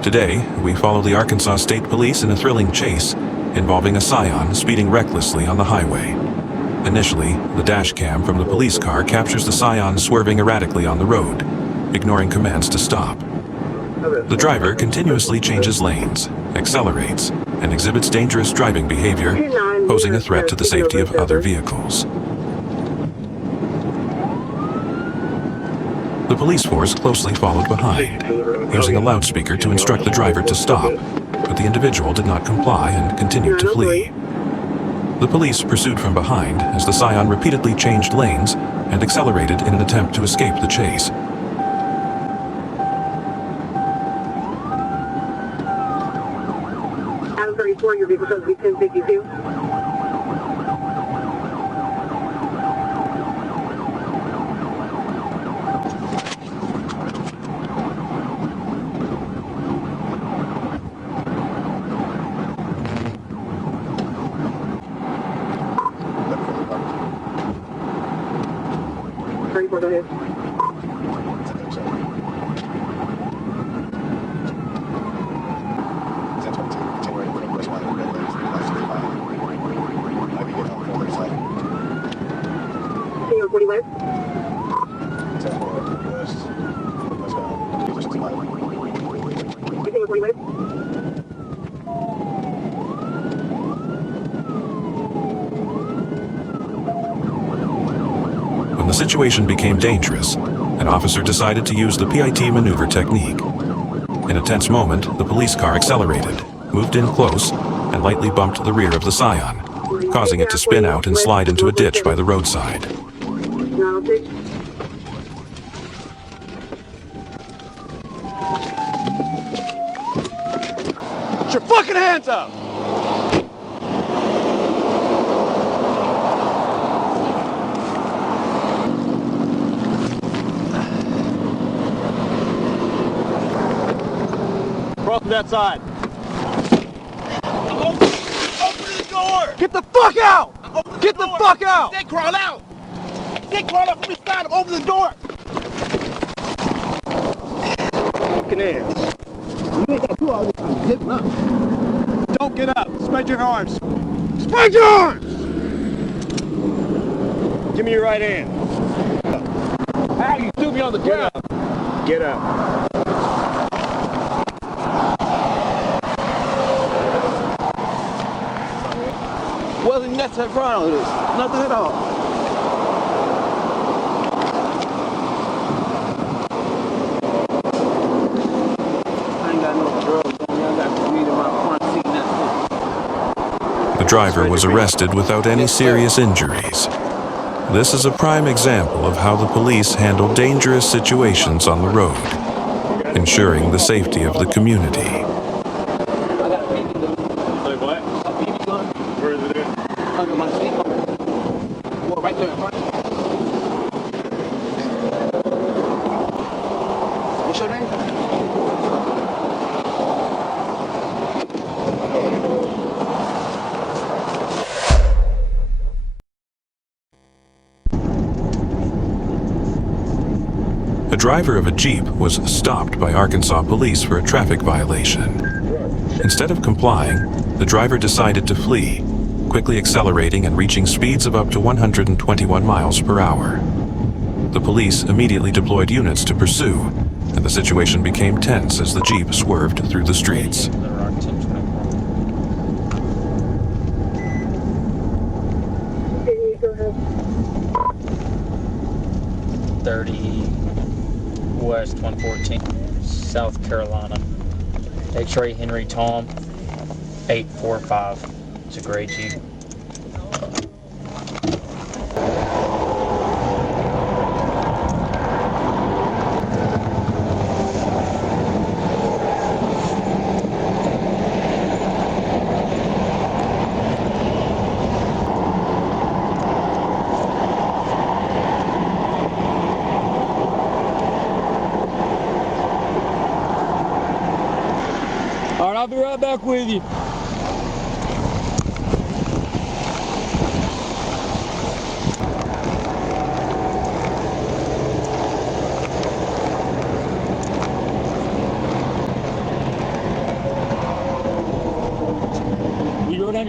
Today, we follow the Arkansas State Police in a thrilling chase involving a scion speeding recklessly on the highway. Initially, the dashcam from the police car captures the scion swerving erratically on the road, ignoring commands to stop. The driver continuously changes lanes, accelerates, and exhibits dangerous driving behavior, posing a threat to the safety of other vehicles. The police force closely followed behind, using a loudspeaker to instruct the driver to stop, but the individual did not comply and continued to flee. The police pursued from behind as the scion repeatedly changed lanes and accelerated in an attempt to escape the chase. Adam 34, your vehicle shows to be 1052. Go ahead. Can 40 left? Can 40 left? When the situation became dangerous, an officer decided to use the PIT maneuver technique. In a tense moment, the police car accelerated, moved in close, and lightly bumped the rear of the scion, causing it to spin out and slide into a ditch by the roadside. Put your fucking hands up! Cross that side. Open the door! Get the fuck out! Get the fuck out! They crawl out! They crawl out from inside of open the door! Fucking ass. You ain't got to do all this. I'm getting up. Don't get up. Spread your arms. Spread your arms! Give me your right hand. How you threw me on the ground? Get up. Wasn't nothing wrong with this. Nothing at all. I ain't got no drugs on me. I got weed in my front seat and that's it. The driver was arrested without any serious injuries. This is a prime example of how the police handle dangerous situations on the road, ensuring the safety of the community. Under my seat. Well, right there in front. What's your name? A driver of a Jeep was stopped by Arkansas police for a traffic violation. Instead of complying, the driver decided to flee, quickly accelerating and reaching speeds of up to 121 miles per hour. The police immediately deployed units to pursue, and the situation became tense as the Jeep swerved through the streets. 30 West 114, South Carolina. X-ray Henry Tom 845. It's a gray Jeep. All right, I'll be right back with you.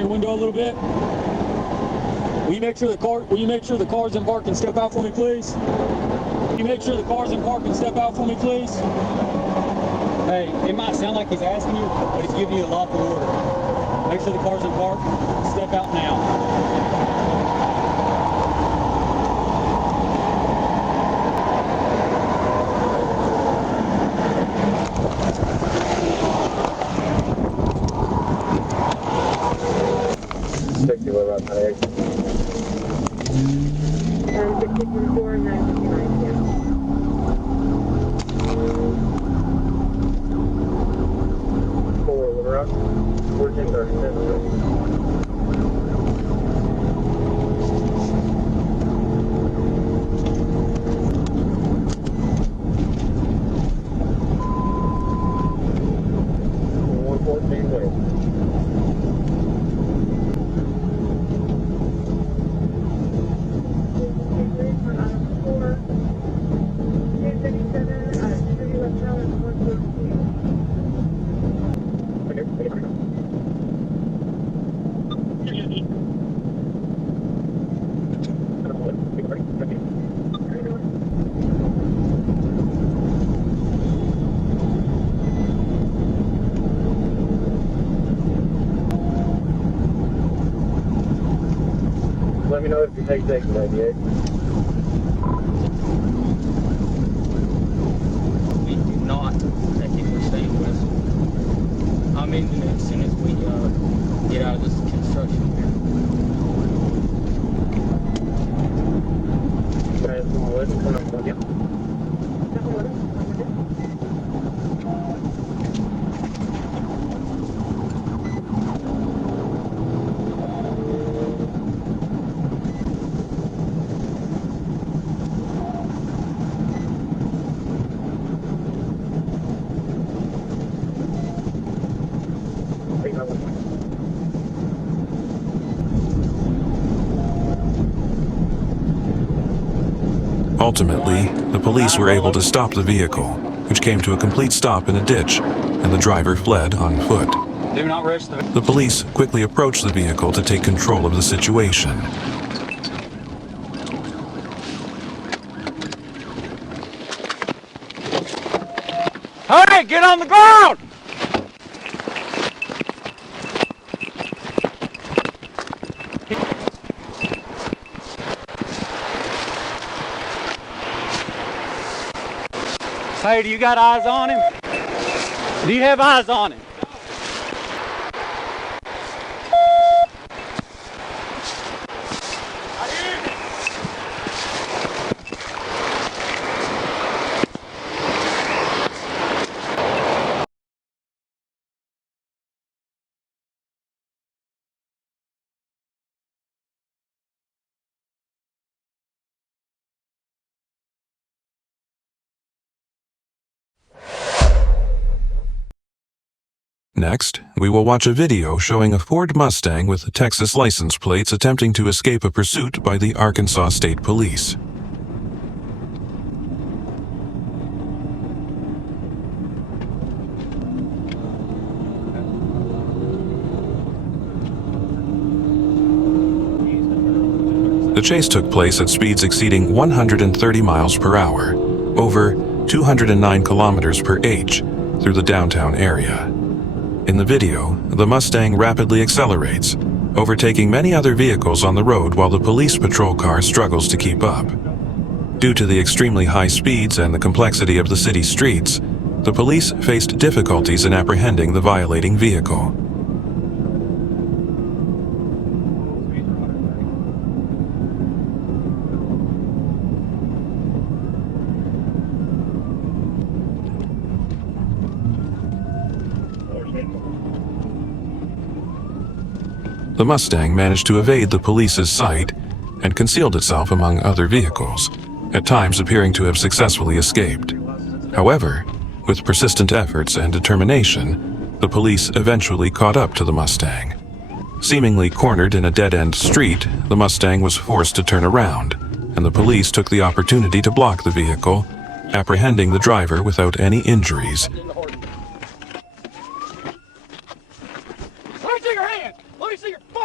your window a little bit? Will you make sure the car's in park and step out for me, please? Can you make sure the car's in park and step out for me, please? Hey, it might sound like he's asking you, but he's giving you a lawful order. Make sure the car's in park. Step out now. And 664 and 959, yeah. We're up. 1437. Let me know if you take exit 98. We do not technically stay west. I'm in as soon as we get out of this construction here. Guys, come on, let's turn up. Yeah. Ultimately, the police were able to stop the vehicle, which came to a complete stop in a ditch, and the driver fled on foot. Do not rush the... The police quickly approached the vehicle to take control of the situation. Hey, get on the ground! Hey, do you got eyes on him? Do you have eyes on him? Next, we will watch a video showing a Ford Mustang with Texas license plates attempting to escape a pursuit by the Arkansas State Police. The chase took place at speeds exceeding 130 miles per hour, over 209 kilometers per h, through the downtown area. In the video, the Mustang rapidly accelerates, overtaking many other vehicles on the road while the police patrol car struggles to keep up. Due to the extremely high speeds and the complexity of the city streets, the police faced difficulties in apprehending the violating vehicle. The Mustang managed to evade the police's sight and concealed itself among other vehicles, at times appearing to have successfully escaped. However, with persistent efforts and determination, the police eventually caught up to the Mustang. Seemingly cornered in a dead-end street, the Mustang was forced to turn around, and the police took the opportunity to block the vehicle, apprehending the driver without any injuries. Let me see your hand! Let me see your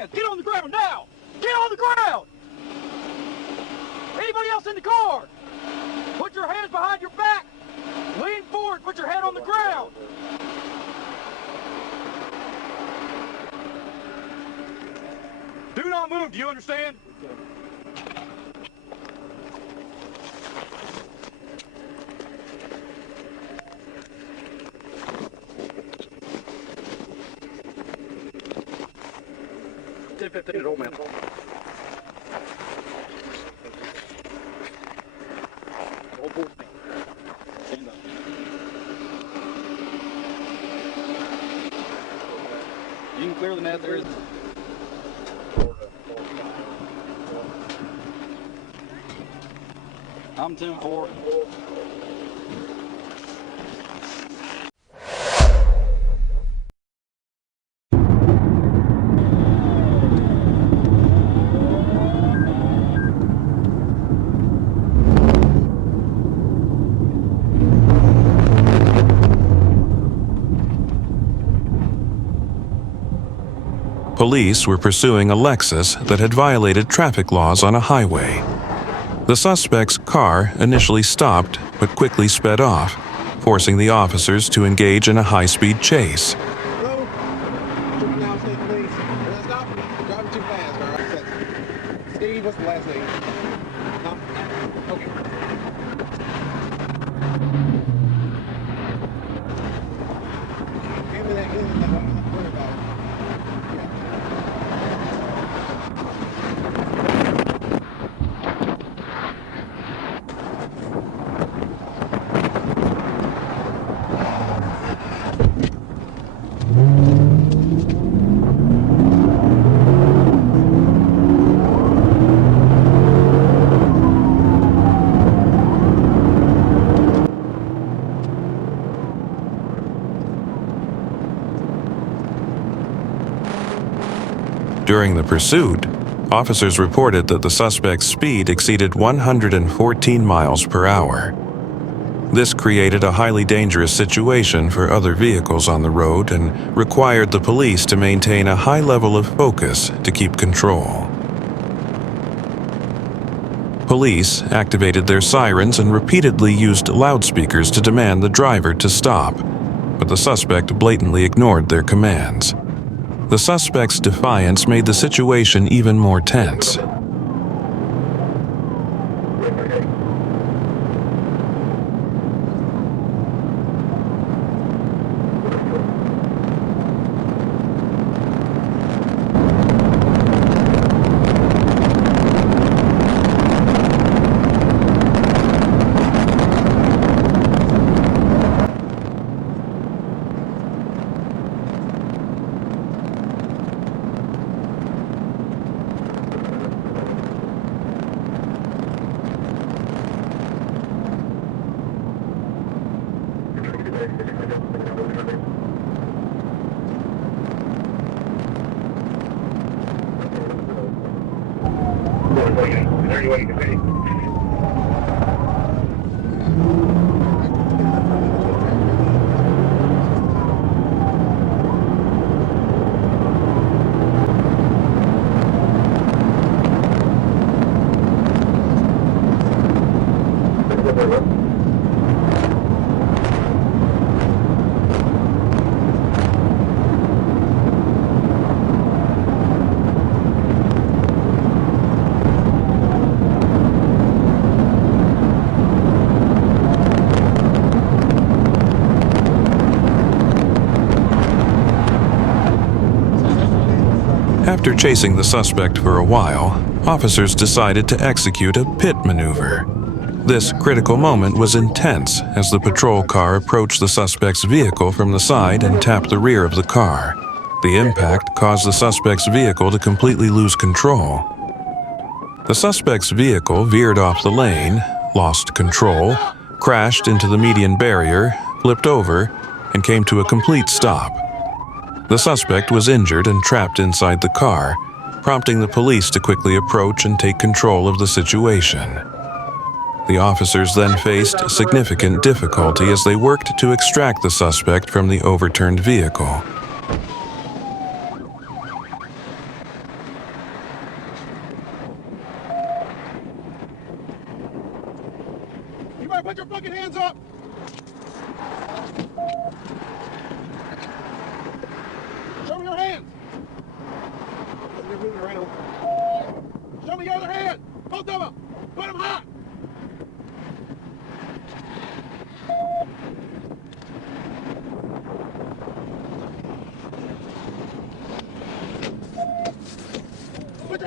hands! Get on the ground now! Get on the ground! Anybody else in the car? Put your hands behind your back! Lean forward, put your head on the ground! Do not move, do you understand? Old man. Stand up. You can clear the net there. I'm 10-4. Police were pursuing a Lexus that had violated traffic laws on a highway. The suspect's car initially stopped but quickly sped off, forcing the officers to engage in a high-speed chase. Hello? Now state police. Stop. You're driving too fast, all right? Steve, what's the last name? Huh? Okay. Give me that. I'm not worried about it. During the pursuit, officers reported that the suspect's speed exceeded 114 miles per hour. This created a highly dangerous situation for other vehicles on the road and required the police to maintain a high level of focus to keep control. Police activated their sirens and repeatedly used loudspeakers to demand the driver to stop, but the suspect blatantly ignored their commands. The suspect's defiance made the situation even more tense. After chasing the suspect for a while, officers decided to execute a pit maneuver. This critical moment was intense as the patrol car approached the suspect's vehicle from the side and tapped the rear of the car. The impact caused the suspect's vehicle to completely lose control. The suspect's vehicle veered off the lane, lost control, crashed into the median barrier, flipped over, and came to a complete stop. The suspect was injured and trapped inside the car, prompting the police to quickly approach and take control of the situation. The officers then faced significant difficulty as they worked to extract the suspect from the overturned vehicle.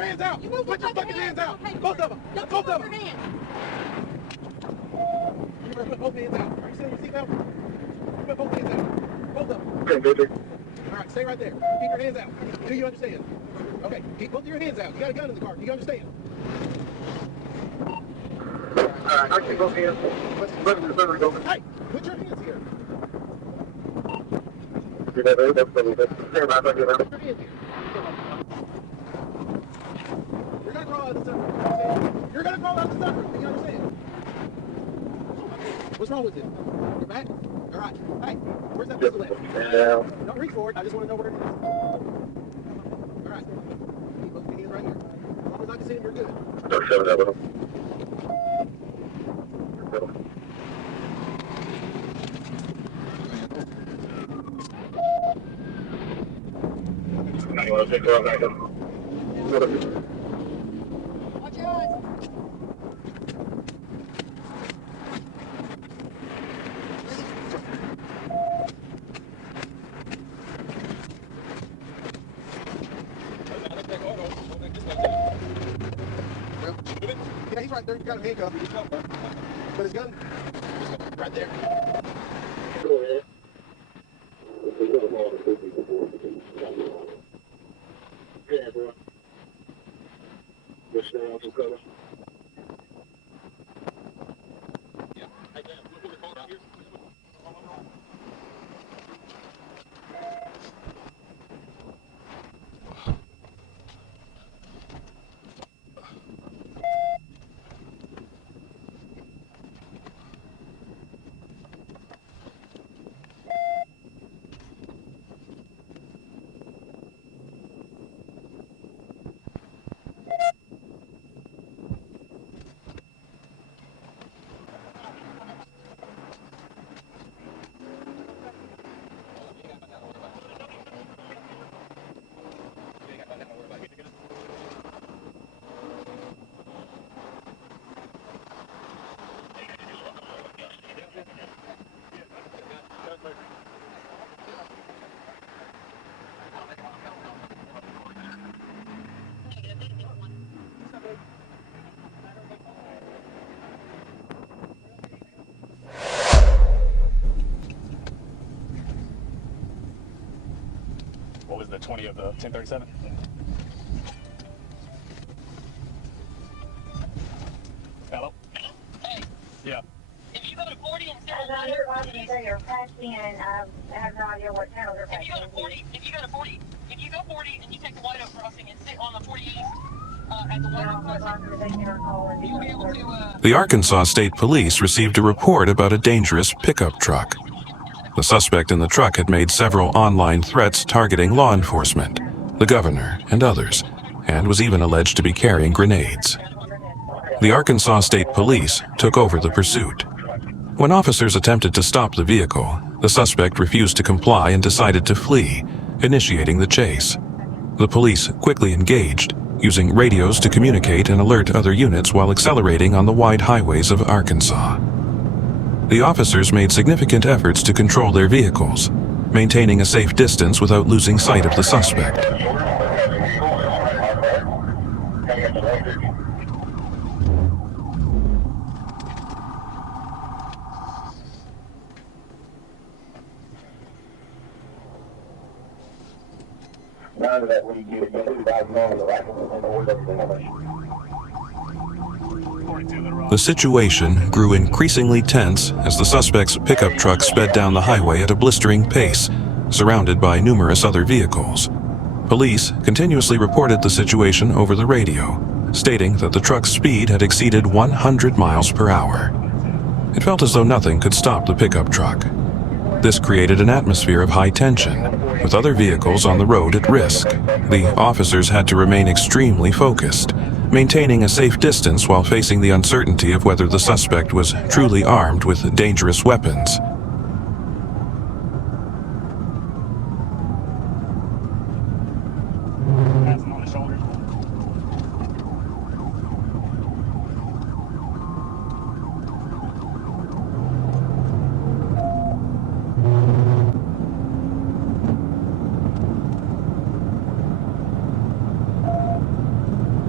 hands out. You move Put your fucking hands out. Hey, Both of them. Don't Both of move them. your hands. You better put both hands out. Are you sitting in your seatbelt? Put both hands out. Both of them. Okay, baby. All right, stay right there. Keep your hands out. Do you understand? Okay, keep both of your hands out. You got a gun in the car. Do you understand? Alright, I can go in. Let me go. Hey, put your hands here. Put your hands here. Put your hands here. You're gonna crawl out of the sunroof. You understand? You're gonna crawl out of the sunroof. Do you understand? What's wrong with it? Your back? All right. Hey, where's that pistol at? Yeah. Don't reach for it. I just want to know where it is. All right. Keep both your hands right here. As long as I can see them, you're good. Don't shove it up with him. You want to take her out back up? Watch your eyes. Well, yeah, he's right there. You got him handcuffed. But his gun right there. Yeah, bro. Just stay on some cover. What was the 20 of the 1037? Hello? Hey, Yeah. if you go to 40 and sit I on have no idea that you're passing, and I have no idea what channel they're if you passing. go to 40, if you go 40 and you take the white oak crossing and sit on the 40 east at the white oak crossing, you'll be able to. The Arkansas State Police received a report about a dangerous pickup truck. The suspect in the truck had made several online threats targeting law enforcement, the governor, and others, and was even alleged to be carrying grenades. The Arkansas State Police took over the pursuit. When officers attempted to stop the vehicle, the suspect refused to comply and decided to flee, initiating the chase. The police quickly engaged, using radios to communicate and alert other units while accelerating on the wide highways of Arkansas. The officers made significant efforts to control their vehicles, maintaining a safe distance without losing sight of the suspect. None of that when you get it, you do guys know the rifle and the order everything else. The situation grew increasingly tense as the suspect's pickup truck sped down the highway at a blistering pace, surrounded by numerous other vehicles. Police continuously reported the situation over the radio, stating that the truck's speed had exceeded 100 miles per hour. It felt as though nothing could stop the pickup truck. This created an atmosphere of high tension, with other vehicles on the road at risk. The officers had to remain extremely focused, maintaining a safe distance while facing the uncertainty of whether the suspect was truly armed with dangerous weapons. Passing on the shoulder.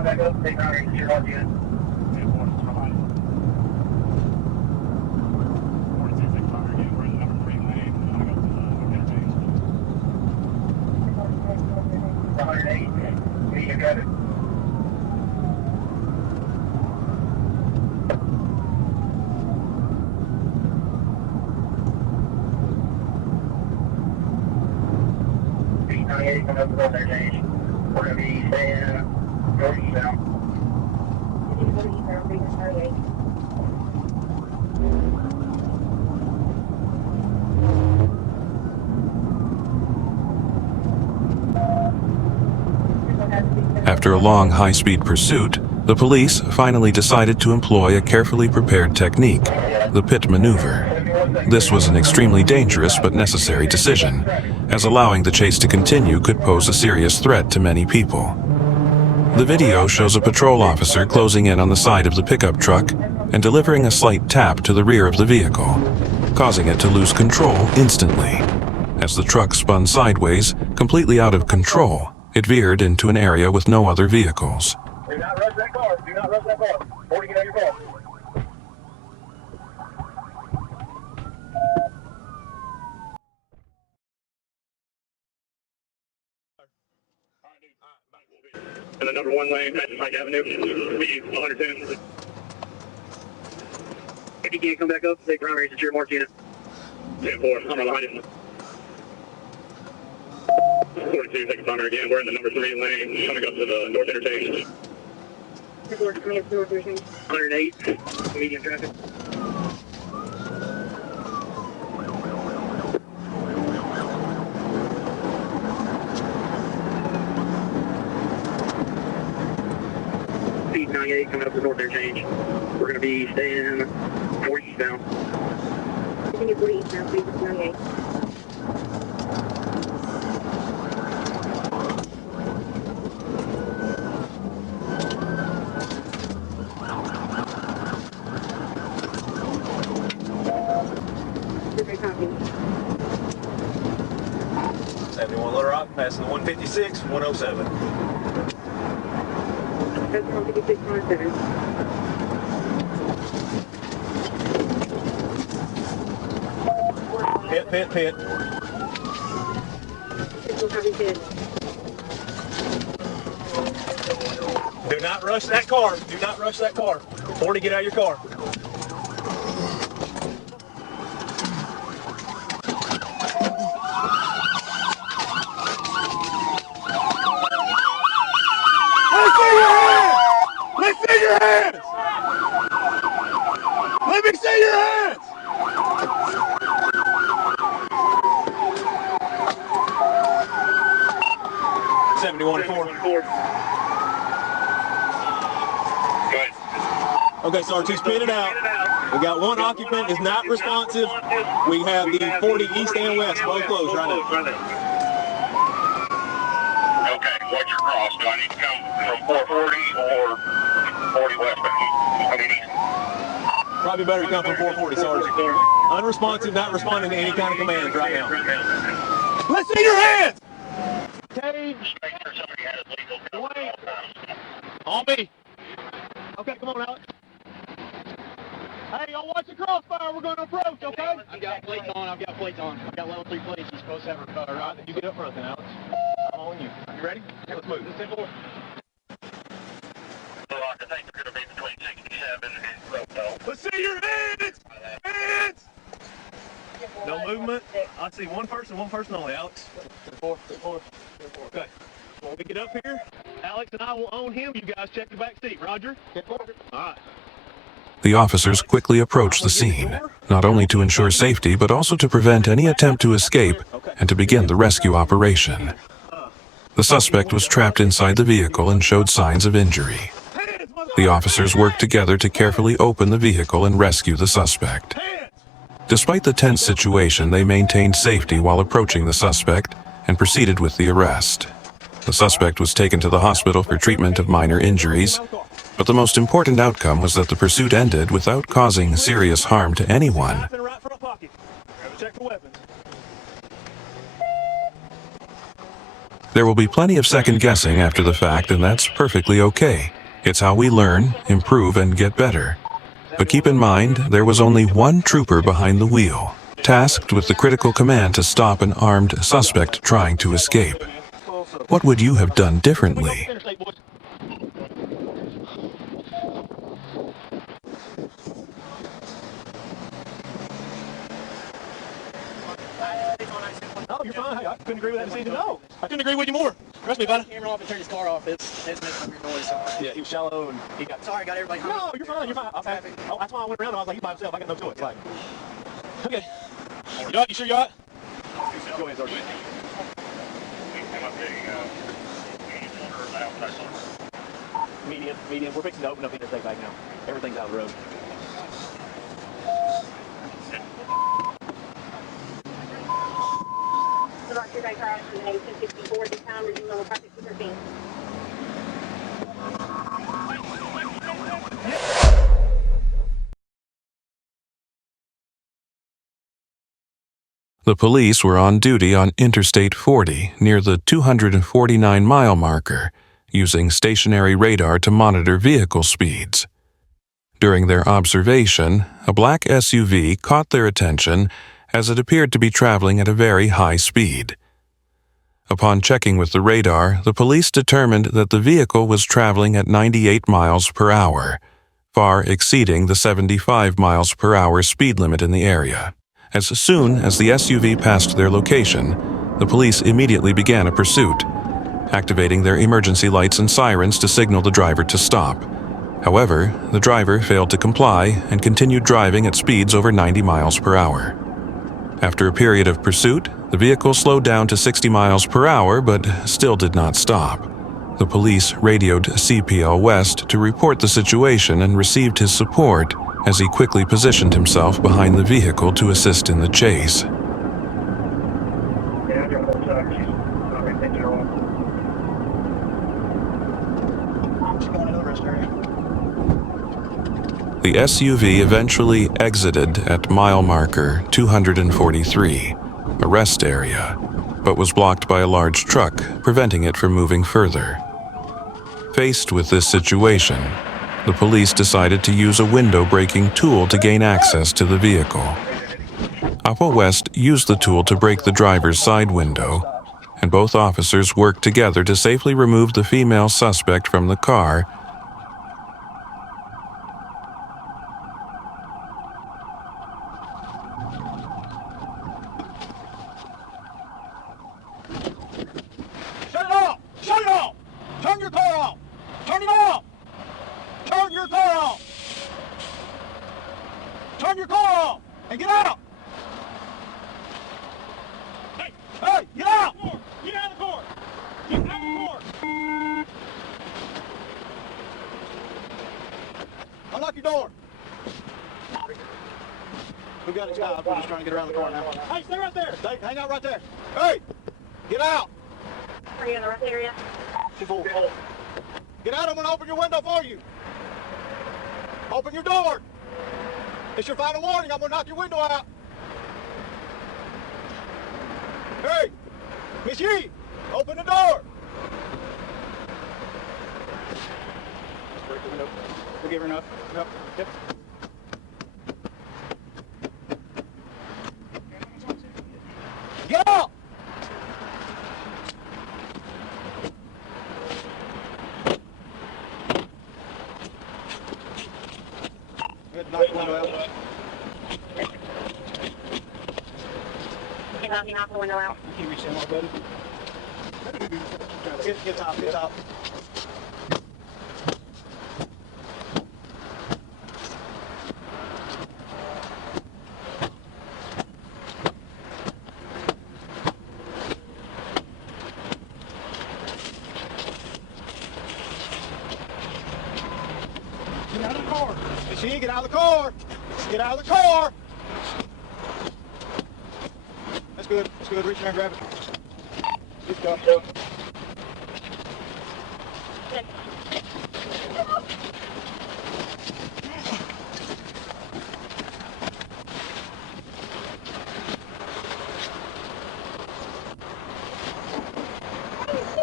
come back up, take our exit, you're on unit. Medium traffic. Coming up to north interchange. We're going to be staying northeastbound. After a long high-speed pursuit, the police finally decided to employ a carefully prepared technique, the pit maneuver. This was an extremely dangerous but necessary decision, as allowing the chase to continue could pose a serious threat to many people. The video shows a patrol officer closing in on the side of the pickup truck and delivering a slight tap to the rear of the vehicle, causing it to lose control instantly. As the truck spun sideways, completely out of control, it veered into an area with no other vehicles. Do not rush that car. Do not rush that car. 40, get out of your car. In the number 1 lane, at Pike Avenue, be 110. If you can't come back up, take primary secure march unit. 10-4, I'm behind it. 42, second timer again. We're in the number 3 lane, coming up to the north interchange. Coming up to north interchange. 108, medium traffic. Speed 98, coming up to north interchange. We're going to be staying 40 eastbound. Continue 40 eastbound, please, 98. Okay, copy. 71 Little Rock, passing the 156, 107. That's 156, 107. Pit. Copy, pit. Do not rush that car. Do not rush that car. 40, get out of your car. Let's see your hands! Let me see your hands! 71-4. Okay, Sergeant, spin it out. We got one occupant is not responsive. We have the 40 east and west both closed right now. Okay, what's your cross? Do I need to come from 440 or 40 westbound? I mean east. Probably better to come from 440, Sergeant. Unresponsive, not responding to any kind of commands right now. Let's see your hands! Make sure somebody has legal cover at all times. On me. Okay, come on, Alex. Hey, y'all watch the crossfire. We're going to approach, okay? I've got plates on. I've got level 3 plates. You're supposed to have a Right, you get up front then, Alex. I'm on you. You ready? Okay, let's move. This simple. So I think they're going to be between 67 and Roto. Let's see your hands! Hands! No movement. I see one person only, Alex. 4. Okay. When we get up here, Alex and I will own him. You guys check the back seat. Roger? All right. The officers quickly approached the scene, not only to ensure safety but also to prevent any attempt to escape and to begin the rescue operation. The suspect was trapped inside the vehicle and showed signs of injury. The officers worked together to carefully open the vehicle and rescue the suspect. Despite the tense situation, they maintained safety while approaching the suspect and proceeded with the arrest. The suspect was taken to the hospital for treatment of minor injuries, but the most important outcome was that the pursuit ended without causing serious harm to anyone. There will be plenty of second guessing after the fact, and that's perfectly okay. It's how we learn, improve, and get better. But keep in mind, there was only one trooper behind the wheel, tasked with the critical command to stop an armed suspect trying to escape. What would you have done differently? No, you're fine. Hey, I couldn't agree with that decision. No, I couldn't agree with you more. Trust me, buddy. Camera off and turn his car off. It's making weird noise. Yeah, he was shallow and he got. Sorry, got everybody. No, you're fine. You're fine. That's why I went around and I was like, he's by himself. I got no choice. Like, okay. You got? You sure you got? Go ahead, Sergeant. Medium. We're fixing to open up the interstate back now. Everything's out of the road. Roger, I crossed the name 1064 this time, resume level traffic 213. The police were on duty on Interstate 40 near the 249-mile marker, using stationary radar to monitor vehicle speeds. During their observation, a black SUV caught their attention as it appeared to be traveling at a very high speed. Upon checking with the radar, the police determined that the vehicle was traveling at 98 miles per hour, far exceeding the 75 miles per hour speed limit in the area. As soon as the SUV passed their location, the police immediately began a pursuit, activating their emergency lights and sirens to signal the driver to stop. However, the driver failed to comply and continued driving at speeds over 90 miles per hour. After a period of pursuit, the vehicle slowed down to 60 miles per hour but still did not stop. The police radioed CPL West to report the situation and received his support as he quickly positioned himself behind the vehicle to assist in the chase. The SUV eventually exited at mile marker 243, a rest area, but was blocked by a large truck, preventing it from moving further. Faced with this situation, the police decided to use a window-breaking tool to gain access to the vehicle. Apple West used the tool to break the driver's side window, and both officers worked together to safely remove the female suspect from the car. Shut it off! Shut it off! Turn your car off! Turn it off! Turn your car off! Turn your car off! And get out! Hey! Hey! Get out! Get out of the car! Get out of the car! Unlock your door! We got a job. We're just trying to get around the car now. Hey, stay right there! Stay, hang out right there! Hey! Get out! Are you in the rest area? Get out, I'm gonna open your window for you. Open your door. It's your final warning, I'm gonna knock your window out. Hey, Miss Yee, open the door. We'll give her enough. Enough. Yep. Get out! Knock the window out. Knock the window out. You can't reach that, buddy. Get top, get top. Get out of the car. Miss Yee, get out of the car. Get out of the car. That's good. That's good. Reach in there and grab it. Good go.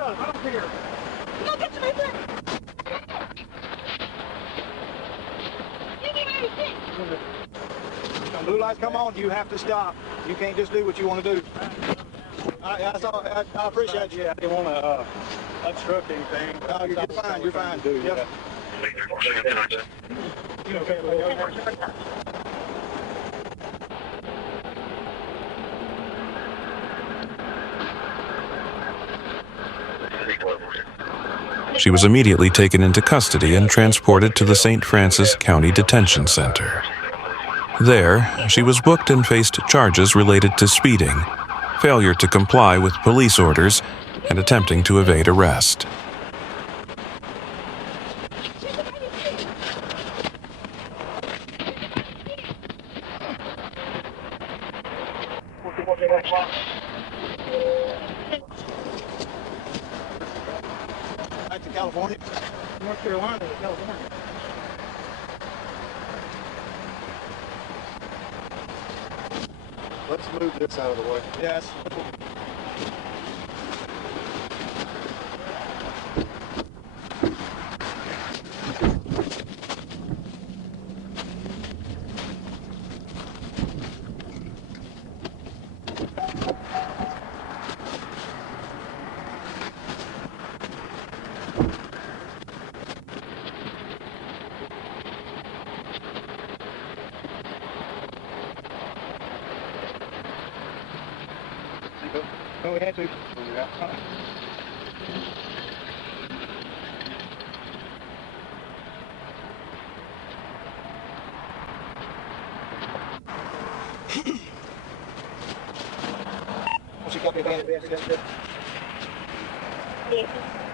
does. I don't care. No, get your right there. You need anything. When blue lights come on, you have to stop. You can't just do what you want to do. That's all. I appreciate you. I didn't want to obstruct anything. No, you're fine. You're fine. Yep. You okay? She was immediately taken into custody and transported to the St. Francis County Detention Center. There, she was booked and faced charges related to speeding, failure to comply with police orders, and attempting to evade arrest. Back to California. North Carolina to California. Let's move this out of the way. Yes. No, we had to. She got me a band. Yes.